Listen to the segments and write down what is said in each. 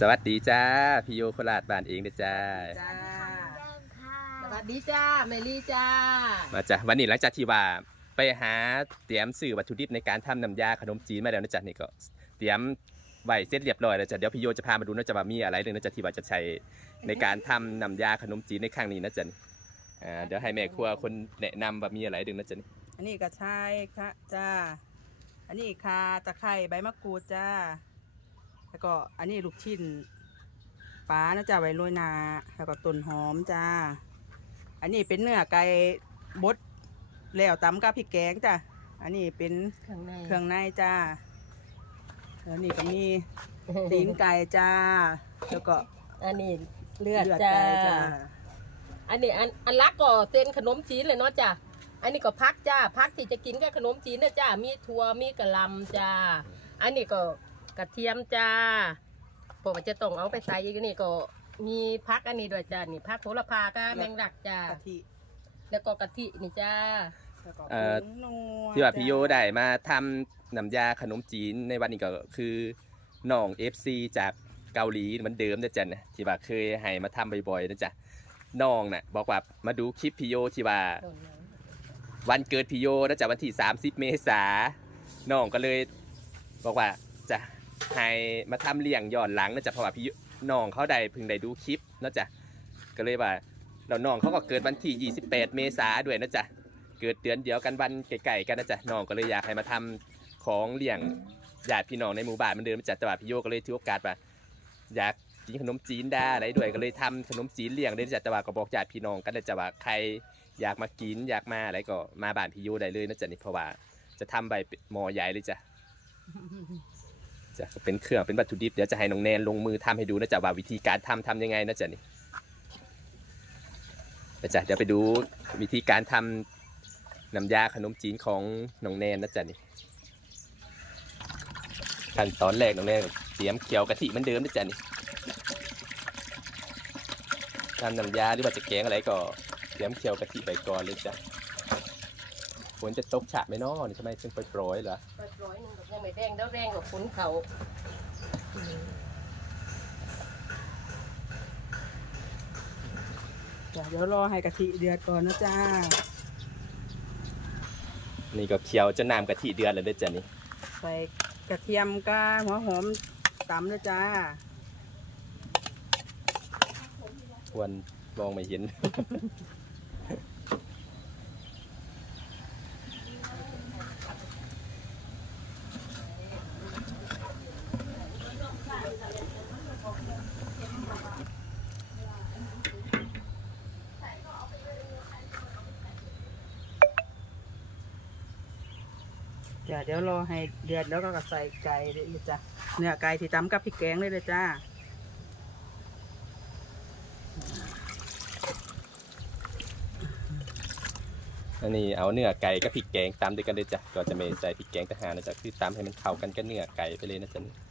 สวัสดีจ้าพี่โยโคราชบ้านเองเด้อจ้า จ้าสวัสดีจ้าเมลี่จ้า มาจ้ะวันนี้หลังจากที่ว่าไปหาเตรียมสื่อวัตถุดิบในการทำน้ำยาขนมจีนมาแล้วนะจ๊ะนี่ก็เตรียมไว้เสร็จเรียบร้อยแล้วจ้ะเดี๋ยวพี่โยจะพามาดูนะจ๊ะว่ามีอะไรเรื่องนะจ๊ะที่ว่าจะใช้ในการทำน้ำยาขนมจีนในครั้งนี้นะจ๊ะนี่อ่าเดี๋ยวให้แม่ครัวคนแนะนำว่ามีอะไรเรื่องนะจ๊ะนี่อันนี้กระชายค่ะจ้า อันนี้คาตะไคร้ใบมะกรูดจ้า แล้วก็อันนี้ลูกชิ้นปลานะจ้าไว้โรยหนาแล้วก็ต้นหอมจ้า อันนี้เป็นเนื้อไก่บดแล้วตำกับพริกแกงจ้าอันนี้เป็นข้างในเครื่องในจ้าแล้วนี่ก็มีตีนไก่จ้า แล้วก็อันนี้เลือดเลือดจ้าไก่จ้าอันนี้อันอันลักก็เส้นขนมจีนเลยเนาะจ้าอันนี้ก็พักจ้าพักที่จะกินกับขนมจีนนะจ้ามีถั่วมีกะหล่ำจ้าอันนี้ก็ กระเทียมจ้าเพราะว่าจะต้องเอาไปใส่อีกนี่ก็มีพักอันนี้ด้วยจ้านี่พักโหระพากับแมงดักจ้ากะทิแล้วก็กะทินี่จ้าแล้วก็เอ่อ ผงนัวที่ว่าพี่โยจ้าได้มาทำน้ำยาขนมจีนในวันนี้ก็คือน้อง FC จากเกาหลีเหมือนเดิมนะจ๊ะนะที่ว่าเคยให้มาทำบ่อยๆนะจ๊ะน้องน่ะบอกว่ามาดูคลิปพี่โยที่ว่าวันเกิดพี่โยนะจ๊ะวันที่ 30 เมษาน้องก็เลย บอกว่าจะ ให้มาทำเลี้ยงย้อนหลังนะจ๊ะเพราะว่าพี่น้องเขาได้พิ่งได้ดูคลิปนะจ๊ะก็เลยว่าแล้วน้องเขาก็เกิดวันที่ 28 เมษาด้วยนะจ๊ะเกิดเดือนเดียวกันวันไก่ๆกันนะจ๊ะน้องก็เลยอยากให้มาทำของเลี้ยงญาติพี่น้องในหมู่บ้านมันเดิมนจ๊ะแต่ว่าพี่โยก็เลยถือโอกาสว่าอยากกินขนมจีนได้อะไรด้วยก็เลยทำขนมจีนเลี้ยงเลยจ๊ะแต่ว่าก็บอกญาติพี่น้องกันนะจ๊ะว่าใครอยากมากินอยากมาอะไรก็มาบ้านพี่ยูได้เลยนะจ๊ะนี่เพราะว่าจะทำใบหมอใหญ่เลยจ้ะ จะเป็นเครื่องเป็นวัตถุดิบเดี๋ยวจะให้น้องแนนลงมือทำให้ดูนะจ๊ะว่าวิธีการทำทำยังไงนะจ๊ะนี่นะจ๊ะเดี๋ยวไปดูวิธีการทำน้ำยาขนมจีนของน้องแนนนะจ๊ะนี่ขั้นตอนแรกน้องแนนเตรียมเคี่ยวกะทิเหมือนเดิมนะจ๊ะนี่ทำน้ำยาหรือว่าจะแกงอะไรก็เตรียมเคี่ยวกะทิไปก่อนเลยจ้ะ ฝนจะตกฉะไหมเนาะนี่ทำไมถึงโปรยๆเหรอไปร้อยหนึงกับยังไม่แดงเด้าแดงกับขุนเขาจ้ะเดี๋ยวรอให้กะทิเดือดก่อนนะจ้านี่ก็เคี่ยวจะน้ำกะทิเดือนเลยเด้อจ้ะนี่ใส่กระเทียมกับหัวหอมตำด้วยจ้าควรมองไม่เห็น จ้ะเดี๋ยวรอให้เดือดแล้วก็ใส่ไก่เลยจ้ะเนื้อไก่ที่ตำกับพริกแกงเลยเลยจ้าอันนี้เอาเนื้อไก่กับพริกแกงตำด้วยกันเลยจ้ะก็จะไม่ใส่พริกแกงทหารนะจ๊ะคือตำให้มันเข้ากันกับเนื้อไก่ไปเลยนะจ๊ะ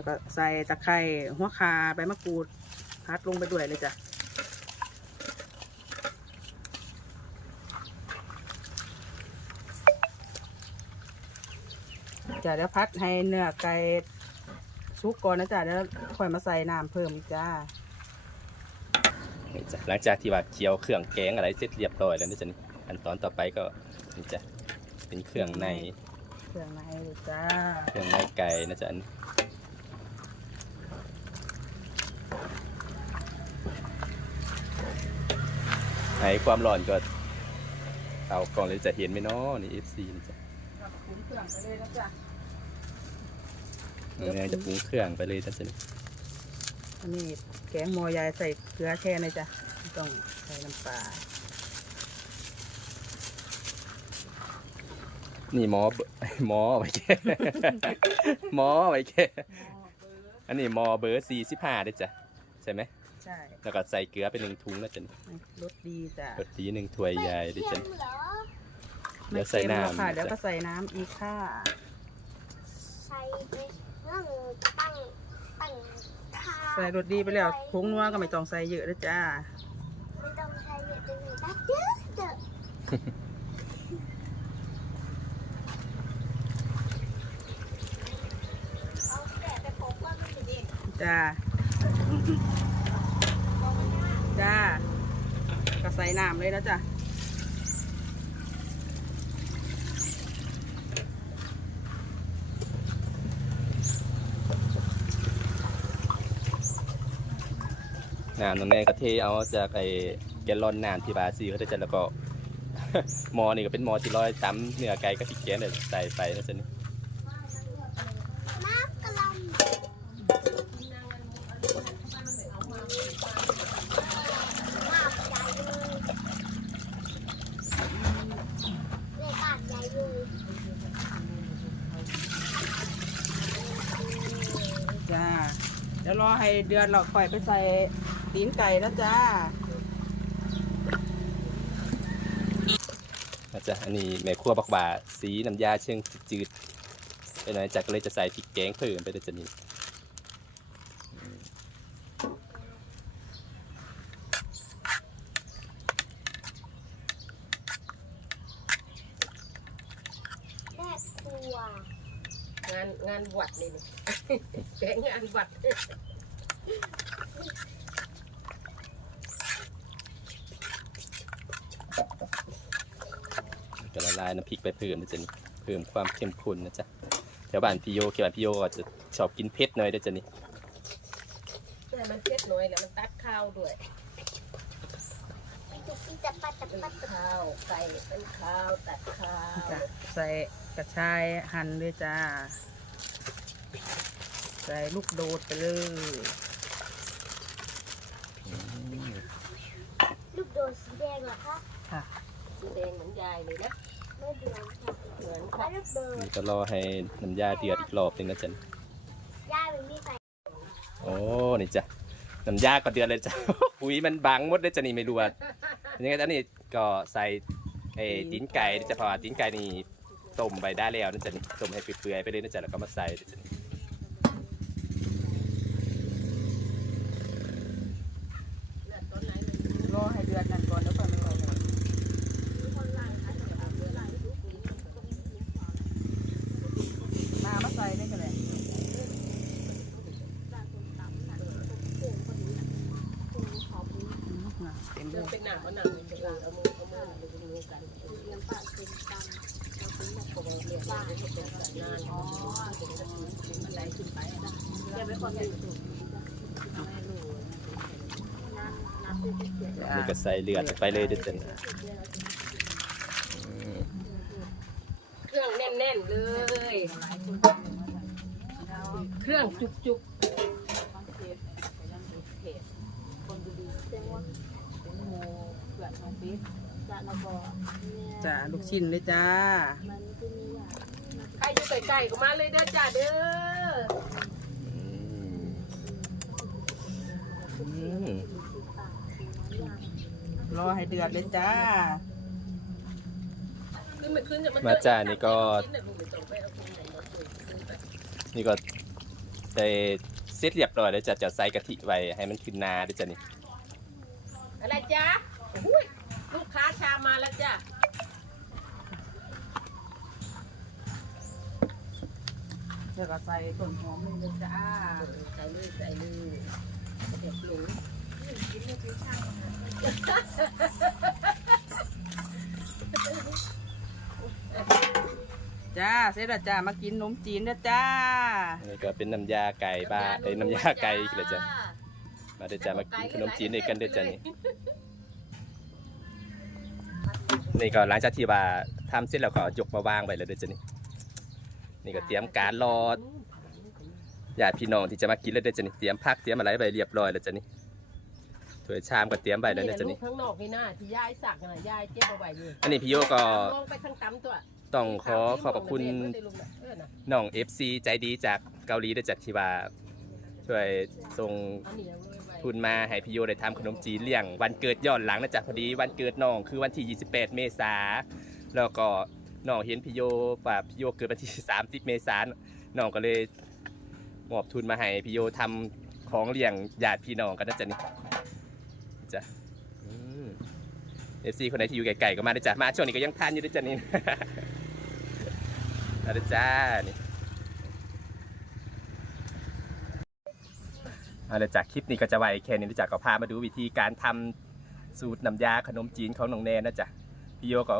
แล้วก็ใส่ตะไคร้หัวคาใบมะกรูดพัดลงไปด้วยเลยจ้ะจ้ะเดี๋ยวพัดให้เนื้อไก่สุกก่อนนะจ๊ะเดี๋ยวค่อยมาใส่น้ำเพิ่มอีกจ้านี่จ้ะหลังจากที่ว่าเคี่ยวเครื่องแกงอะไรเสร็จเรียบร้อยแล้วนะจ๊ะนี่ขั้นตอนต่อไปก็นี่จ้ะเป็นเครื่องในเครื่องในเลยจ้าเครื่องในไก่นะจ๊ะ อันให้ความร้อนก็เอากล่องเลยจะเห็นไหมเนาะนี่ FC นี่จ้ะปรุงเครื่องไปเลยนะจ๊ะน้องแนนจะปรุงเครื่องไปเลยนะจ๊ะนี่อันนี้แกงหมอยายใส่เกลือแค่นะจ๊ะไม่ต้องใส่น้ำปลานี่หมอเบหมอเอาไว้แค่ หมอเอาไว้แค่ อันนี้หมอเบอร์สี่สิบห้าได้จ้ะใช่ไหมใช่แล้วก็ใส่เกลือไปหนึ่งถุงนะจ๊ะรสดีจ้ะรสดีหนึ่งถ้วยใหญ่ดิจ้ะเหรอเดี๋ยวใส่ไม่ค็มหรอกน้ำค่ะเดี๋ยวก็ใส่น้ำอีกค่ะใส่ไปเรื่องตั้งตั้งท่าใส่ส่รสดีไปแล้วผงนัวก็ไม่ต้องใส่เยอะแล้วจ้าไม่ต้องใช้เยอะจังเลยแป๊บเดียวเถอะเอาแต่ไปพบว่ามันจะดีจ้า จ้าก็ใส่น้ำเลยนะจ้ะน้ำน้ำแม่ก็เทเอาจากไอ้แกลลอนน้ำที่บาซีเขาได้จะแล้วก็ มอนี่ก็เป็นมอที่ร้อยตำเนื้อไก่กับพริกแกงเนี่ยใส่ไปนะจ๊ะนี่ำกะหลำน้ำใหญ่เลยในบ้านใหญ่เลย จ้า เดี๋ยว รอให้เดือนเราค่อยไปใส่ตีนไก่แล้วจ้าอาจ๊ะอันนี้แม่ครัวบักบ่าสีน้ำยาเชิงจืดๆไปหน่อยจากก็เลยจะใส่พริกแกงเพิ่มไปด้วยจ้ะนี่ แม่ครัว งานงานวัดนี่นี่ แกงงานวัด ก็ละลายน้ำพริกไปเพิ่มนะจ๊ะนี่เพิ่มความเข้มข้นนะจ๊ะแถวบ้านพี่โยเขียวบ้านพี่โยก็จะชอบกินเผ็ดหน่อยด้วยจ้ะนี่แต่มันเผ็ดหน่อยแล้วมันตัดข้าวด้วยมีจุกมีแต่ปัดแต่เป็นปัดแต่ข้าวไก่เป็นข้าวตัดข้าวจ้ะใส่กระชายหั่นเลยจ้า ใส่ลูกโดดไปเลย ลูก โดดสีแดงเหรอคะค่ะสีแดงเหมือนยายเลยนะไม่เหมือนค่ะเหมือนแล้ค่ะวลูกโดดนี่ก็รอให้น้ำยาเดือดอีกรอบหนึงนะจ๊ะย่าไม่มีใส่โอ้นี่จ้ะน้ำยาก็เดือดเลยจ้ะปุ๋ยมันบังหมดเลยจ้ะนี่ไม่รู้ว่ายังไงตอนนี้ก็ใส่ไอ้ตีนไก่จะพอตีนไก่นี่ต้มไปได้แล้วนะจ๊ะนี่ต้มให้เปื่อยๆไปเลยนะจ๊ะแล้วก็มาใส่นะจ๊ะนี่ ตอนไหนมัน ร อให้เดือดนั่นก่อนแล้วค่อยมาใส่เลยน้มาใส่ได้กันเลยน่ะเต็มเลเรื่องยเป็นหนังก็หนังเป็นเออเอามือเอามือเอามือกันเรียนปากเป็นตำเราเป็นแบบปกติเรียนว่าเป็นสายงานอ๋อเป็นกระถิ่นเป็นบันไดขึ้นไปนะแกเป็นคนเป็นสุจ้ นี่ก็ใส่เลือดไปเลยนะจ๊ะนี่อืมเครื่องแน่นๆเลย เครื่องจุกจ้ะลูกชิ้นเลยจ้า ๆ ใครอยู่ใกล้ๆก็มาเลยเด้อจ้าเด้ออืม รอให้เดือดเลยจ้าขึ้นไม่ขึ้นจะมาจ้านี่ก็ นี่ก็ได้เสร็จเรียบร้อยแล้วจะจะใส่กะทิไว้ให้มันขึ้นหนาด้วยจ้ะนี่อะไรจ้าอุ้ยลูกค้าชามมาแล้วจ้าเดี๋ยวก็ใส่ต้นหอมเลยจ้า ใส่เลยใส่เลยเด็กหลง จ้า เสร็จแล้วจ้ามากินนมจีนเด้อจ้านี่ก็เป็นน้ำยาไก่บ้าเอ้ยน้ำยาไก่อีกแล้วจ้ะมาเด้อจ้ะมากินขนมจีนด้วยกันเด้อจ้ะนี่นี่ก็หลังจากที่ว่าทำเสร็จแล้วก็ยกมาวางไว้แล้วเด้อจ้ะนี่นี่ก็เตรียมการรอญาติพี่น้องที่จะมากินแล้วเด้อจ้ะนี่เตรียมผักเตรียมอะไรไว้เรียบร้อยแล้วจ้ะนี่ถ้วยชามก็เตรียมไว้แล้วเด้อจ้ะนี่ข้างนอกนี่นะที่ยายสักน่ะยายเจ็บเอาไว้อยู่อันนี้พี่โยก็มองไปทางตำตัว ต้องขอขอบพระคุณเออน่ะน้อง FC ใจดีจากเกาหลีด้วยจัดที่ว่าช่วยส่งทุนมาให้พี่โยได้ทำขนมจีนเลี้ยง วันเกิดย้อนหลังนะจ๊ะพอดีวันเกิดน้องคือวันที่ 28 เมษาแล้วก็น้องเห็นพี่โยว่าพี่โยเกิดวันที่ 30 เมษาน้องก็เลยมอบทุนมาให้พี่โยทำของเลี้ยงญาติพี่น้องกันนะจ๊ะนี่จ้ะเอฟซีคนไหนที่อยู่ไกลๆก็มาได้จ้ะมาช่วงนี้ก็ยังทานอยู่ด้วยจ้ะนี่ มาได้จ้านี่เอาละจากคลิปนี้ก็จะไว้แค่นี้นะจ๊ะก็พามาดูวิธีการทำสูตรน้ำยาขนมจีนของน้องแนนนะจ๊ะพี่โยก็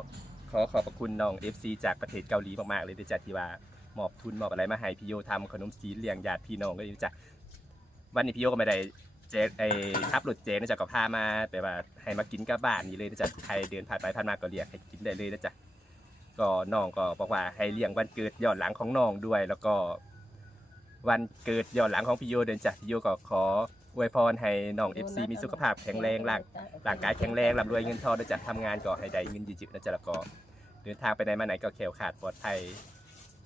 ขอขอบพระคุณน้อง FC จากประเทศเกาหลีมากๆเลยนะจ๊ะที่ว่ามอบทุนมอบอะไรมาให้พี่โยทำขนมจีนเลี้ยงญาติพี่น้องก็ดีนะจ๊ะวันนี้พี่โยก็ไม่ได้เจ๊ไอ้ขับรถเจ๊นะจ๊ะก็พามาแบบว่าให้มากินกับบ้านนี่เลยนะจ๊ะใครเดินผ่านไปผ่านมาก็เรียกให้กินได้เลยนะจ๊ะ ก็น้องก็บอกว่าให้เลี้ยงวันเกิดย้อนหลังของน้องด้วย แล้วก็ วันเกิดย้อนหลังของพี่โยเดินจากพี่โยก็ขออวยพรให้น้อง FC มีสุขภาพแข็งแรงร่างร่างกายแข็งแรงร่ำรวยเงินทองด้วยจากทำงานก็ให้ได้เงินยืดๆนะจ๊ะแล้วก็เดินทางไปไหนมาไหนก็แข็งขาดปลอดภัย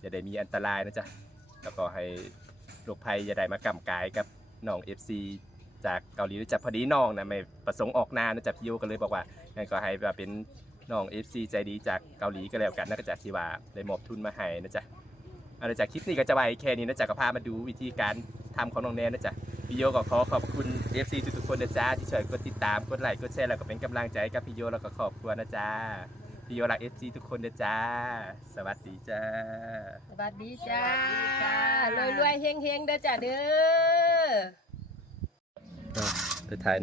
อย่าได้มีอันตรายนะจ๊ะแล้วก็ให้โรคภัยอย่าได้มากำกายกับน้อง FC จากเกาหลีด้วยจ้ะพอดีน้องนะไม่ประสงค์ออกนามนะจ๊ะพี่โยก็เลยบอกว่างั้นก็ให้แบบเป็น น้อง FC ใจดีจากเกาหลีก็แล้วกันนะก็จากที่ว่าได้มอบทุนมาให้นะจ๊ะเอาละจากคลิปนี้ก็จะไปแค่นี้นะจ๊ะก็พามาดูวิธีการทำของน้องแนนนะจ๊ะพี่โยก็ขอขอบคุณ FC ทุกๆคนนะจ๊ะที่ช่วยกดติดตามกดไลค์กดแชร์แล้วก็เป็นกำลังใจกับพี่โยแล้วก็ครอบครัวนะจ๊ะพี่โยรัก FC ทุกคนนะจ๊ะสวัสดีจ้าสวัสดีจ้ารวยๆเฮงๆเด้อจ้าเด้อไปถ่ายนะ